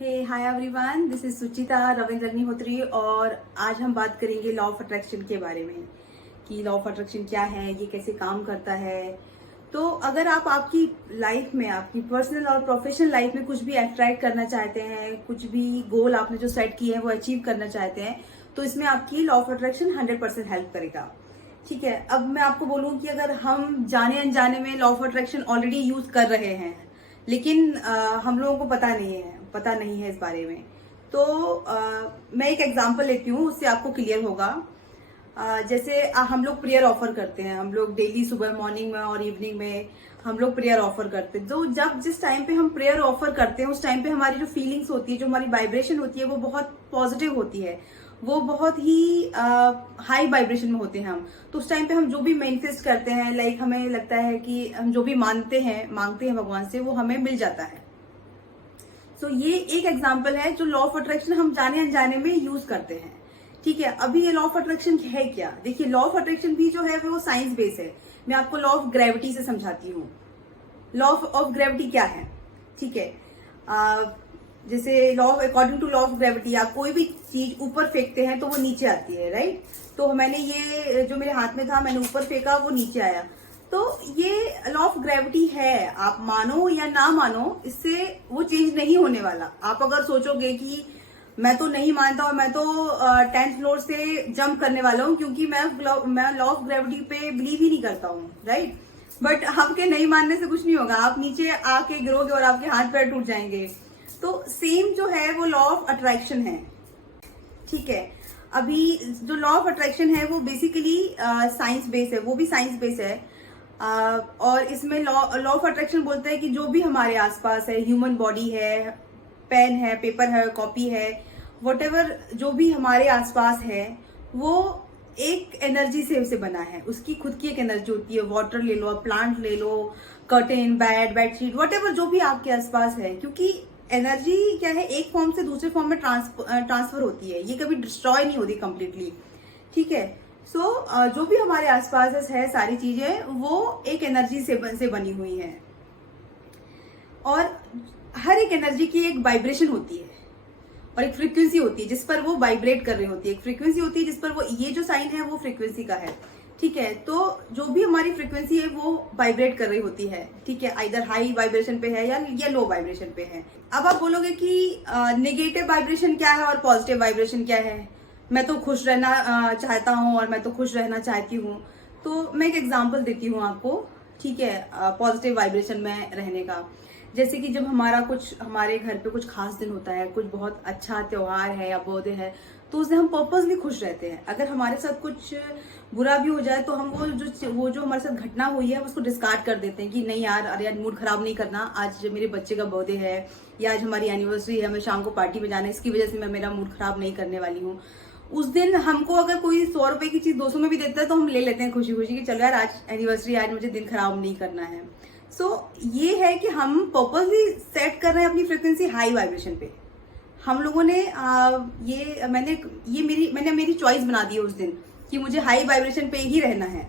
Hey hi everyone, this is Suchita Ravindra Agnihotri और आज हम बात करेंगे लॉ ऑफ अट्रैक्शन के बारे में कि लॉ ऑफ अट्रैक्शन क्या है, ये कैसे काम करता है। तो अगर आप आपकी लाइफ में, आपकी पर्सनल और प्रोफेशनल लाइफ में कुछ भी अट्रैक्ट करना चाहते हैं, कुछ भी गोल आपने जो सेट किए हैं वो अचीव करना चाहते हैं, तो इसमें आपकी लॉ ऑफ अट्रैक्शन 100% हेल्प करेगा। ठीक है, अब मैं आपको बोलूं कि अगर हम जाने अनजाने में law of attraction already use कर रहे हैं लेकिन हम लोगों को पता नहीं है इस बारे में, तो मैं एक एग्जांपल लेती हूँ, उससे आपको क्लियर होगा। जैसे हम लोग प्रेयर ऑफर करते हैं, हम लोग डेली सुबह मॉर्निंग में और इवनिंग में हम लोग प्रेयर ऑफर करते हैं। तो जिस टाइम पे हम प्रेयर ऑफर करते हैं उस टाइम पे हमारी जो फीलिंग्स होती है, जो हमारी वाइब्रेशन होती है वो बहुत पॉजिटिव होती है, वो बहुत ही हाई वाइब्रेशन में होते हैं हम। तो उस टाइम पे हम जो भी मैनिफेस्ट करते हैं, लाइक हमें लगता है कि हम जो भी मांगते हैं भगवान से, वो हमें मिल जाता है। तो ये एक एग्जाम्पल है जो लॉ ऑफ अट्रैक्शन हम जाने अनजाने में यूज करते हैं। ठीक है, अभी ये लॉ ऑफ अट्रैक्शन है क्या? देखिए, लॉ ऑफ अट्रैक्शन भी जो है वो साइंस बेस है। मैं आपको लॉ ऑफ ग्रेविटी से समझाती हूँ। लॉ ऑफ ग्रेविटी क्या है? ठीक है, जैसे law according to law of gravity आप कोई भी चीज ऊपर फेंकते हैं तो वो नीचे आती है, राइट? तो मैंने ये जो मेरे हाथ में था, मैंने ऊपर फेंका, वो नीचे आया। तो ये लॉ ऑफ ग्रेविटी है, आप मानो या ना मानो, इससे वो चेंज नहीं होने वाला। आप अगर सोचोगे कि मैं तो नहीं मानता और मैं तो 10th फ्लोर से जंप करने वाला हूँ क्योंकि मैं लॉ ऑफ ग्रेविटी पे बिलीव ही नहीं करता हूँ, राइट? बट आपके नहीं मानने से कुछ नहीं होगा, आप नीचे आके गिरोगे और आपके हाथ पैर टूट जाएंगे। तो सेम जो है वो लॉ ऑफ अट्रैक्शन है। ठीक है, अभी जो लॉ ऑफ अट्रैक्शन है वो बेसिकली साइंस बेस है, वो भी साइंस बेस है। और इसमें लॉ ऑफ अट्रैक्शन बोलता है कि जो भी हमारे आसपास है, ह्यूमन बॉडी है, पेन है, पेपर है, कॉपी है, वॉटेवर जो भी हमारे आसपास है, वो एक एनर्जी से बना है। उसकी खुद की एक एनर्जी होती है। वाटर ले लो, प्लांट ले लो, कर्टेन, बेडशीट, वॉटेवर जो भी आपके आसपास है, क्योंकि एनर्जी क्या है, एक फॉर्म से दूसरे फॉर्म में ट्रांसफर होती है, ये कभी डिस्ट्रॉय नहीं होती कंप्लीटली। ठीक है, सो जो भी हमारे आसपास है सारी चीजें, वो एक एनर्जी से बनी हुई है। और हर एक एनर्जी की एक वाइब्रेशन होती है और एक फ्रीक्वेंसी होती है जिस पर वो वाइब्रेट कर रही होती है। एक फ्रीक्वेंसी होती है जिस पर वो, ये जो साइन है वो फ्रीक्वेंसी का है। ठीक है, तो जो भी हमारी फ्रीक्वेंसी है वो वाइब्रेट कर रही होती है। ठीक है, आइदर हाई वाइब्रेशन पे है या लो वाइब्रेशन पे है। अब आप बोलोगे कि नेगेटिव वाइब्रेशन क्या है और पॉजिटिव वाइब्रेशन क्या है? मैं तो खुश रहना चाहता हूँ और मैं तो खुश रहना चाहती हूँ। तो मैं एक एग्जाम्पल देती हूँ आपको। ठीक है, पॉजिटिव वाइब्रेशन में रहने का, जैसे कि जब हमारे घर पे कुछ खास दिन होता है, कुछ बहुत अच्छा त्योहार है या बर्थडे है, तो उस दिन हम पर्पसली खुश रहते हैं। अगर हमारे साथ कुछ बुरा भी हो जाए तो हम वो जो हमारे साथ घटना हुई है उसको डिस्कार्ड कर देते हैं कि नहीं यार, अरे यार मूड खराब नहीं करना, आज मेरे बच्चे का बर्थडे है या आज हमारी एनिवर्सरी है, हमें शाम को पार्टी में जाना है, इसकी वजह से मैं मेरा मूड खराब नहीं करने वाली हूँ। उस दिन हमको अगर कोई 100 रुपए की चीज 200 में भी देता है तो हम ले लेते हैं खुशी खुशी कि चलो यार, आज एनिवर्सरी, आज मुझे दिन खराब नहीं करना है। सो ये है कि हम पर्पसली सेट कर रहे हैं अपनी फ्रिक्वेंसी हाई वाइब्रेशन पे। हम लोगों ने मैंने मेरी चॉइस बना दी है उस दिन कि मुझे हाई वाइब्रेशन पे ही रहना है।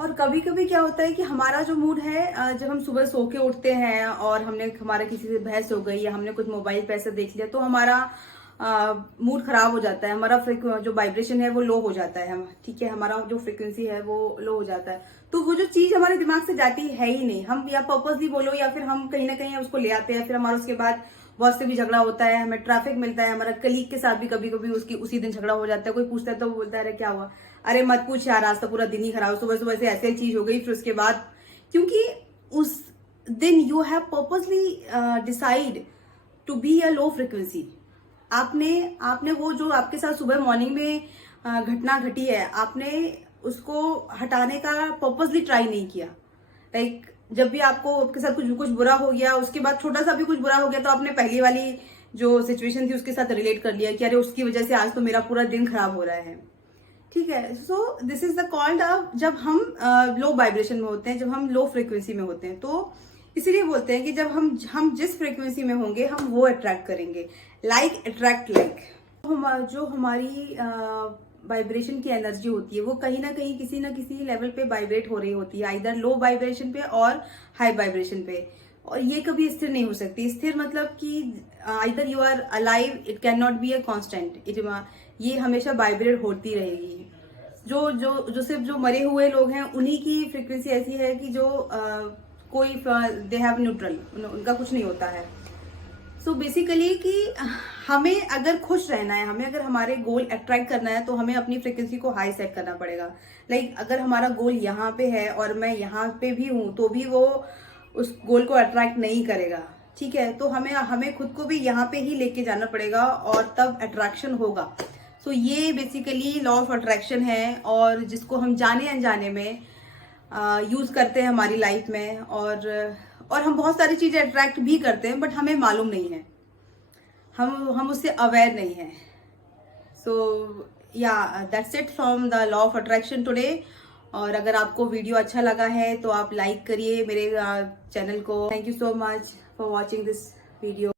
और कभी कभी क्या होता है कि हमारा जो मूड है, जब हम सुबह सो के उठते हैं और हमारा किसी से बहस हो गई या हमने कुछ मोबाइल पे ऐसा देख लिया, तो हमारा मूड खराब हो जाता है, हमारा जो वाइब्रेशन है वो लो हो जाता है। ठीक है, हमारा जो फ्रिक्वेंसी है वो लो हो जाता है। तो वो जो चीज हमारे दिमाग से जाती है ही नहीं, हम या पर्पसली बोलो या फिर हम कहीं ना कहीं उसको ले आते हैं। फिर हमारा उसके बाद बॉस से भी झगड़ा होता है, हमें ट्रैफिक मिलता है, हमारा कलीग के साथ भी कभी कभी उसी दिन झगड़ा हो जाता है। कोई पूछता है तो वो बोलता है अरे क्या हुआ, अरे मत पूछ यार, आज तो पूरा दिन ही खराब, सुबह सुबह से ऐसी चीज हो गई। फिर उसके बाद, क्योंकि उस दिन you have purposely decide to be a low frequency. आपने वो जो आपके साथ सुबह मॉर्निंग में घटना घटी है, आपने उसको हटाने का पर्पसली ट्राई नहीं किया। लाइक जब भी आपके साथ कुछ बुरा हो गया, उसके बाद छोटा सा भी कुछ बुरा हो गया, तो आपने पहली वाली जो सिचुएशन थी उसके साथ रिलेट कर लिया कि अरे उसकी वजह से आज तो मेरा पूरा दिन खराब हो रहा है। ठीक है, so this is the called जब हम लो वाइब्रेशन में होते हैं, जब हम लो फ्रिक्वेंसी में होते हैं। तो इसीलिए बोलते हैं कि जब हम जिस फ्रिक्वेंसी में होंगे हम वो अट्रैक्ट करेंगे। Like attract like. जो हमारी वाइब्रेशन की एनर्जी होती है वो कहीं ना कहीं किसी ना किसी लेवल पे वाइब्रेट हो रही होती है, आइदर लो वाइब्रेशन पे और हाई वाइब्रेशन पे। और ये कभी स्थिर नहीं हो सकती। स्थिर मतलब कि either you are alive, it can not be a constant, ये हमेशा वाइब्रेट होती रहेगी। जो सिर्फ जो मरे हुए लोग हैं उन्हीं की फ्रिक्वेंसी ऐसी है कि जो कोई दे हैव न्यूट्रल, उनका कुछ नहीं होता है। सो बेसिकली कि हमें अगर खुश रहना है, हमें अगर हमारे गोल अट्रैक्ट करना है, तो हमें अपनी फ्रिक्वेंसी को हाई सेट करना पड़ेगा। लाइक अगर हमारा गोल यहाँ पे है और मैं यहाँ पे भी हूँ, तो भी वो उस गोल को अट्रैक्ट नहीं करेगा, ठीक है। तो हमें खुद को भी यहाँ पे ही लेके जाना पड़ेगा और तब अट्रैक्शन होगा। सो ये बेसिकली लॉ ऑफ अट्रैक्शन है, और जिसको हम जाने अनजाने में यूज करते हैं हमारी लाइफ में, और हम बहुत सारी चीजें अट्रैक्ट भी करते हैं, बट हमें मालूम नहीं है, हम उससे अवेयर नहीं है। सो या that's it from the law of attraction today. और अगर आपको वीडियो अच्छा लगा है तो आप लाइक करिए मेरे चैनल को। Thank you so much for watching this video.